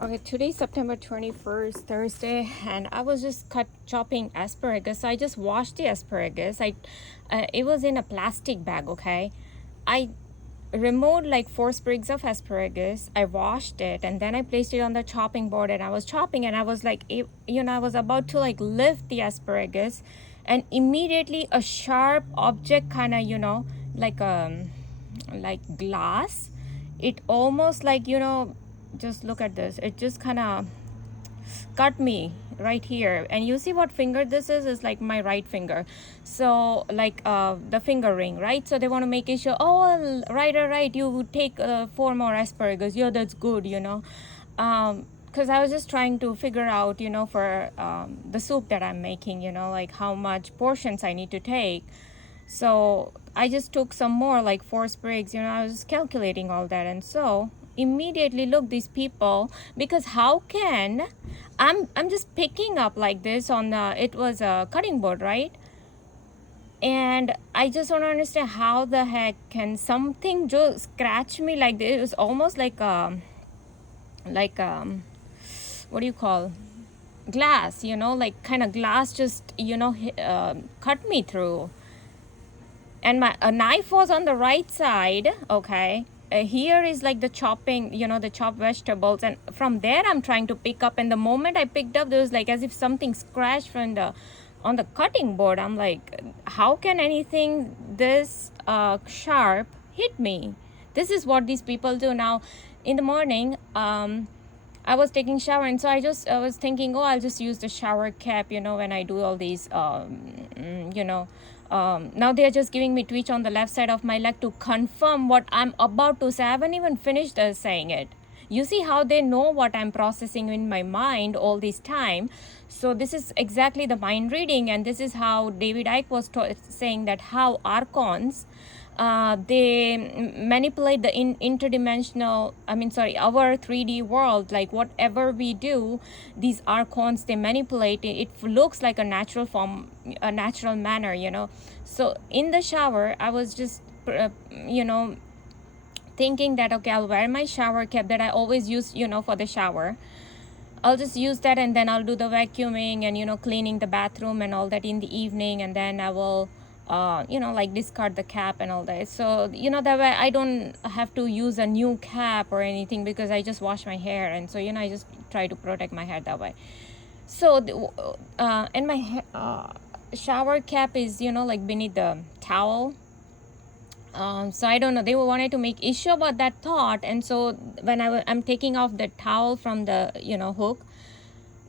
Okay, today's September 21st, Thursday, and I was just chopping asparagus. So I just washed the asparagus. It was in a plastic bag, okay? I removed like 4 sprigs of asparagus. I washed it and then I placed it on the chopping board and I was chopping and I was like, I was about to like lift the asparagus and immediately a sharp object kind of, like glass. It almost like, just look at this. It just kind of cut me right here, and you see what finger this is like my right finger. So like the finger ring, right? So they want to make it sure, oh right, you take 4 more asparagus. Yeah, that's good, because I was just trying to figure out, for the soup that I'm making, like how much portions I need to take. So I just took some more, like 4 sprigs, I was just calculating all that. And so immediately, look, these people, because how can, I'm just picking up like this on it was a cutting board, right? And I just don't understand how the heck can something just scratch me like this. It was almost like what do you call, glass, like kind of glass just, cut me through. And my a knife was on the right side, okay. Here is like the chopping, the chopped vegetables, and from there I'm trying to pick up, and the moment I picked up, there was like as if something scratched from the on the cutting board. I'm like, how can anything this sharp hit me? This is what these people do. Now in the morning, I was taking shower, and so I was thinking, oh, I'll just use the shower cap, when I do all these, now they're just giving me twitch on the left side of my leg to confirm what I'm about to say. I haven't even finished saying it. You see how they know what I'm processing in my mind all this time. So this is exactly the mind reading, and this is how David Icke was saying that how archons, they manipulate the interdimensional, our 3D world. Like whatever we do, these archons, they manipulate it. It looks like a natural form, a natural manner, So in the shower, I was just, thinking that, okay, I'll wear my shower cap that I always use, for the shower. I'll just use that, and then I'll do the vacuuming and, cleaning the bathroom and all that in the evening. And then I will, like discard the cap and all that. So, that way I don't have to use a new cap or anything, because I just wash my hair. And so, I just try to protect my hair that way. So, and my shower cap is, like beneath the towel. So I don't know, they wanted to make issue about that thought. And so when I'm taking off the towel from the hook,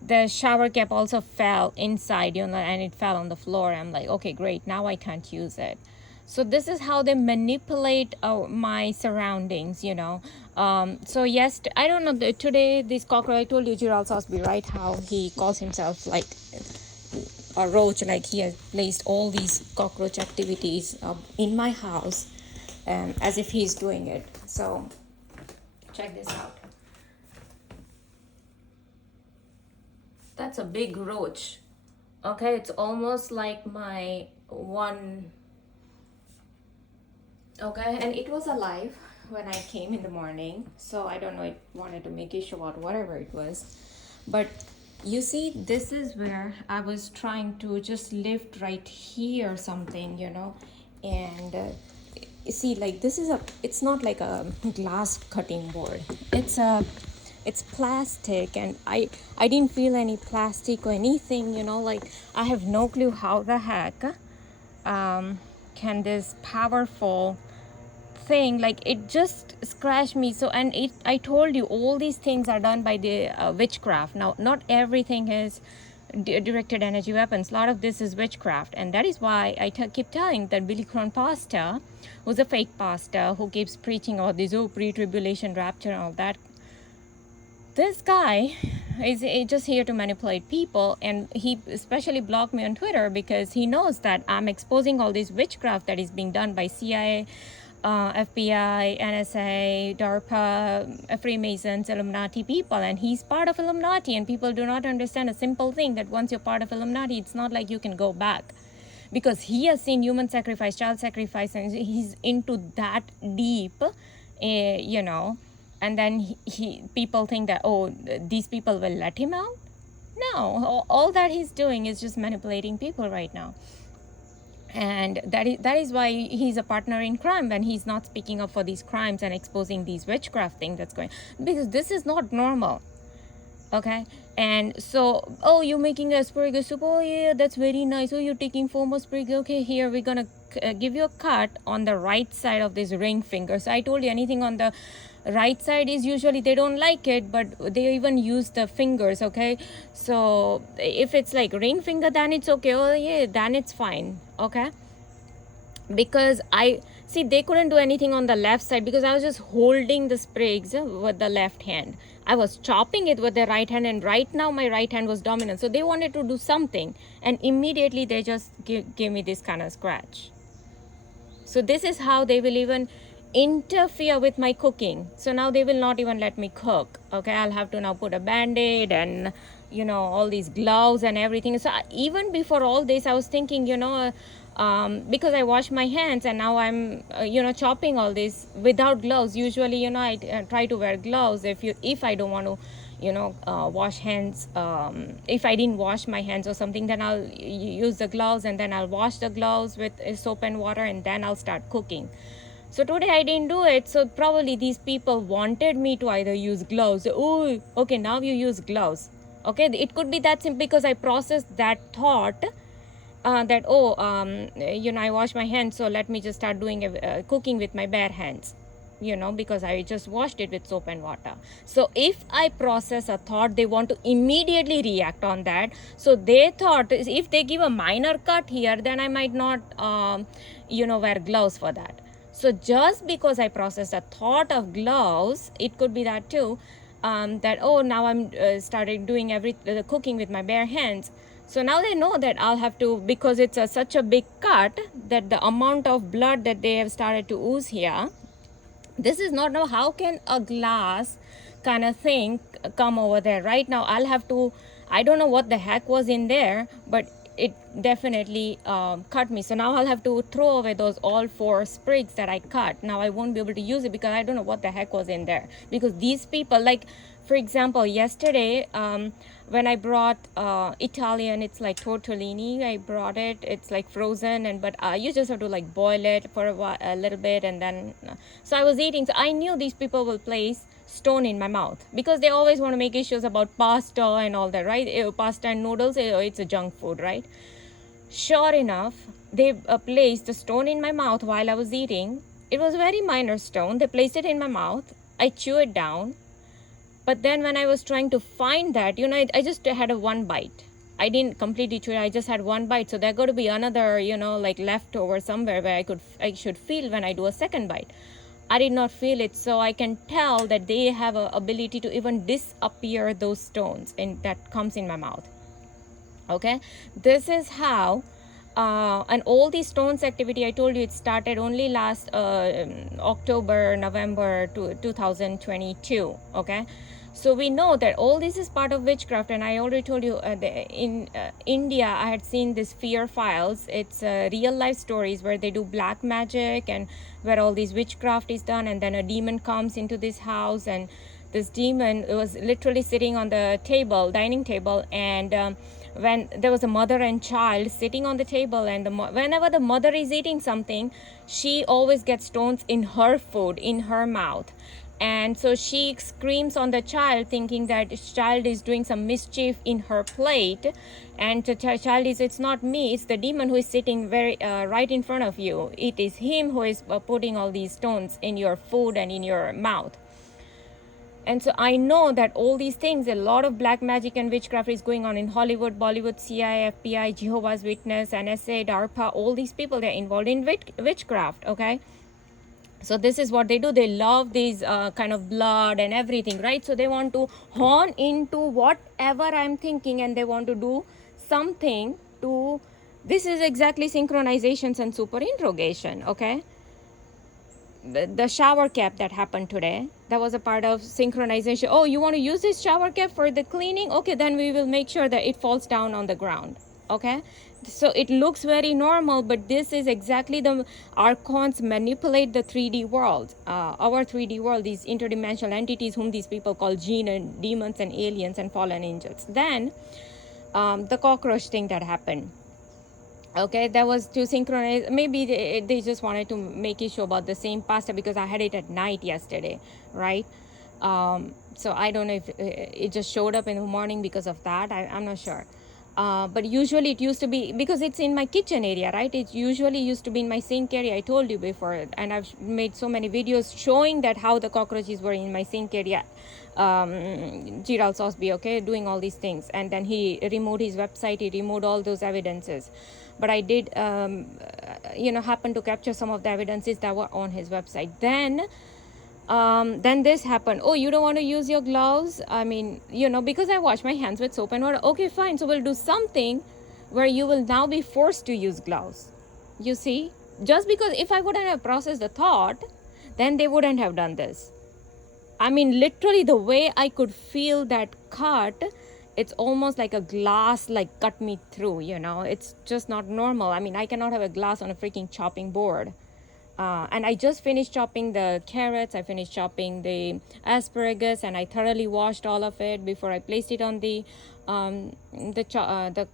the shower cap also fell inside, and it fell on the floor. I'm like, okay, great, now I can't use it. So this is how they manipulate my surroundings. So yes, I don't know, today this cockroach, I told you Gerald Sosbee, right, how he calls himself like a roach, like he has placed all these cockroach activities in my house, as if he's doing it. So check this out. That's a big roach. Okay, it's almost like my one. Okay, and it was alive when I came in the morning. So I don't know, it wanted to make issue about whatever it was. But you see, this is where I was trying to just lift right here something, and you see, like this is it's not like a glass cutting board. It's plastic, and I didn't feel any plastic or anything, like I have no clue how the heck can this powerful thing, like it just scratched me. So, and I told you all these things are done by the witchcraft. Now not everything is directed energy weapons. A lot of this is witchcraft, and that is why I keep telling that Billy Crone pastor, who's a fake pastor who keeps preaching all this pre-tribulation rapture and all that, this guy is just here to manipulate people. And he especially blocked me on Twitter because he knows that I'm exposing all this witchcraft that is being done by CIA, FBI, NSA, DARPA, Freemasons, Illuminati people. And he's part of Illuminati, and people do not understand a simple thing, that once you're part of Illuminati, it's not like you can go back, because he has seen human sacrifice, child sacrifice, and he's into that deep, and then people think that, oh, these people will let him out. No, all that he's doing is just manipulating people right now. And that is why he's a partner in crime when he's not speaking up for these crimes and exposing these witchcraft thing that's going, because this is not normal. Okay. And so, oh, you're making asparagus soup, oh yeah, that's very nice, oh, you're taking foam asparagus, okay, here we're gonna give you a cut on the right side of this ring finger. So I told you, anything on the right side is usually, they don't like it, but they even use the fingers. Okay, so if it's like ring finger, then it's okay, oh yeah, then it's fine. Okay, because I see they couldn't do anything on the left side because I was just holding the sprigs with the left hand. I was chopping it with the right hand, and right now my right hand was dominant, so they wanted to do something, and immediately they just give me this kind of scratch. So this is how they will even interfere with my cooking. So now they will not even let me cook. Okay, I'll have to now put a band-aid and all these gloves and everything. So even before all this, I was thinking, because I wash my hands, and now I'm chopping all this without gloves. Usually, I try to wear gloves if I don't want to wash hands. If I didn't wash my hands or something, then I'll use the gloves, and then I'll wash the gloves with soap and water, and then I'll start cooking. So today I didn't do it, so probably these people wanted me to either use gloves. Oh, okay, now you use gloves. Okay, it could be that simple, because I processed that thought that, I wash my hands, so let me just start doing cooking with my bare hands, because I just washed it with soap and water. So if I process a thought, they want to immediately react on that. So they thought if they give a minor cut here, then I might not, wear gloves for that. So just because I processed a thought of gloves, it could be that too, that, oh, now I'm started doing the cooking with my bare hands. So now they know that I'll have to, because it's such a big cut, that the amount of blood that they have started to ooze here, this is not, now how can a glass kind of thing come over there? Right now I'll have to, I don't know what the heck was in there, but it definitely cut me. So now I'll have to throw away those all 4 sprigs that I cut. Now I won't be able to use it because I don't know what the heck was in there. Because these people, like, for example, yesterday when I brought Italian, it's like tortellini, I brought it, it's like frozen, but you just have to like boil it for a little bit, and then so I was eating. So I knew these people will place stone in my mouth, because they always want to make issues about pasta and all that, right? Pasta and noodles, it's a junk food, right? Sure enough, they placed the stone in my mouth while I was eating. It was a very minor stone. They placed it in my mouth. I chew it down. But then when I was trying to find that, I just had a 1 bite. I didn't completely chew it. I just had 1 bite. So there got to be another, like leftover somewhere where I should feel when I do a second bite. I did not feel it, so I can tell that they have an ability to even disappear those stones that comes in my mouth. Okay, this is how, and all these stones activity, I told you it started only last October, November 2022. Okay, so we know that all this is part of witchcraft, and I already told you in India I had seen this fear files. It's real life stories where they do black magic and where all this witchcraft is done, and then a demon comes into this house, and this demon was literally sitting on the dining table, and when there was a mother and child sitting on the table, and whenever the mother is eating something, she always gets stones in her food, in her mouth. And so she screams on the child, thinking that the child is doing some mischief in her plate, and the child is, it's not me, it's the demon who is sitting right in front of you. It is him who is putting all these stones in your food and in your mouth. And so I know that all these things, a lot of black magic and witchcraft is going on in Hollywood, Bollywood, CIA, FBI, Jehovah's Witness, NSA, DARPA, all these people, they're involved in witchcraft, okay? So this is what they do. They love these kind of blood and everything, right? So they want to hone into whatever I'm thinking, and they want to do something to, this is exactly synchronizations and super-interrogation, okay? The shower cap that happened today, that was a part of synchronization. Oh, you want to use this shower cap for the cleaning? Okay, then we will make sure that it falls down on the ground. Okay, So it looks very normal, but this is exactly the archons manipulate the 3D world, our 3D world, these interdimensional entities whom these people call jinn and demons and aliens and fallen angels. Then the cockroach thing that happened, okay, that was to synchronize. Maybe they just wanted to make issue about the same pasta because I had it at night yesterday, right? So I don't know if it just showed up in the morning because of that. I'm not sure. But usually it used to be, because it's in my kitchen area, right? It usually used to be in my sink area. I told you before, and I've made so many videos showing that how the cockroaches were in my sink area. Gerald Sosbee, okay, doing all these things, and then he removed his website. He removed all those evidences, but I did, happen to capture some of the evidences that were on his website. Then this happened. Oh, you don't want to use your gloves? I mean, because I wash my hands with soap and water. Okay, fine. So we'll do something where you will now be forced to use gloves. You see? Just because if I wouldn't have processed the thought, then they wouldn't have done this. I mean, literally the way I could feel that cut, it's almost like a glass like cut me through, It's just not normal. I mean, I cannot have a glass on a freaking chopping board. And I just finished chopping the carrots, I finished chopping the asparagus, and I thoroughly washed all of it before I placed it on the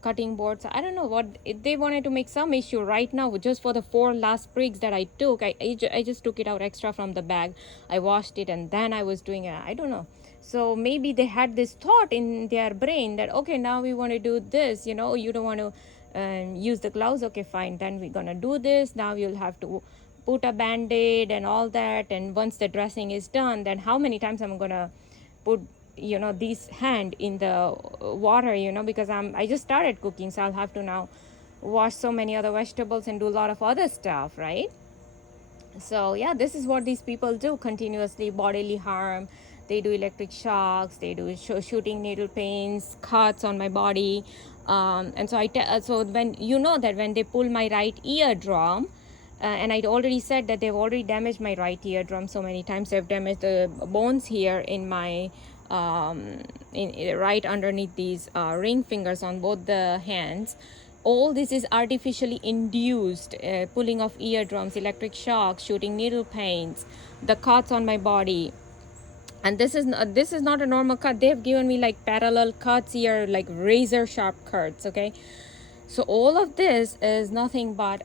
cutting board. So I don't know what they wanted to make some issue right now just for the 4 last sprigs that I took. I just took it out extra from the bag. I washed it and then I was doing it. I don't know. So maybe they had this thought in their brain that, okay, now we want to do this, you don't want to use the gloves. Okay, fine. Then we're going to do this. Now you'll have to put a band-aid and all that, and once the dressing is done, then how many times I'm gonna put this hand in the water, because I just started cooking, so I'll have to now wash so many other vegetables and do a lot of other stuff, right? So yeah, this is what these people do continuously. Bodily harm, they do electric shocks, they do shooting needle pains, cuts on my body, and so so when when they pull my right eardrum, and I'd already said that they've already damaged my right eardrum so many times. They've damaged the bones here in my right underneath these ring fingers on both the hands. All this is artificially induced, pulling of eardrums, electric shocks, shooting needle pains, the cuts on my body. And this is not a normal cut. They've given me like parallel cuts here, like razor sharp cuts, okay? So all of this is nothing but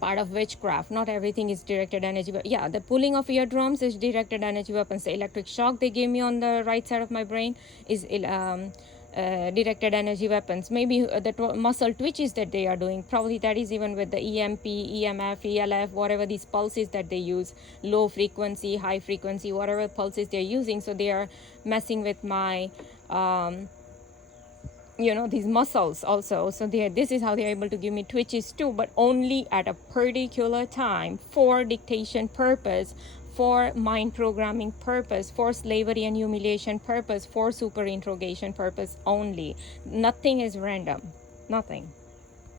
part of witchcraft. Not everything is directed energy. Yeah, the pulling of eardrums is directed energy weapons. The electric shock they gave me on the right side of my brain is directed energy weapons. Maybe the muscle twitches that they are doing, probably that is even with the EMP, EMF, ELF, whatever these pulses that they use, low frequency, high frequency, whatever pulses they're using. So they are messing with my these muscles also. So this is how they're able to give me twitches too, but only at a particular time, for dictation purpose, for mind programming purpose, for slavery and humiliation purpose, for super interrogation purpose only. Nothing is random. Nothing.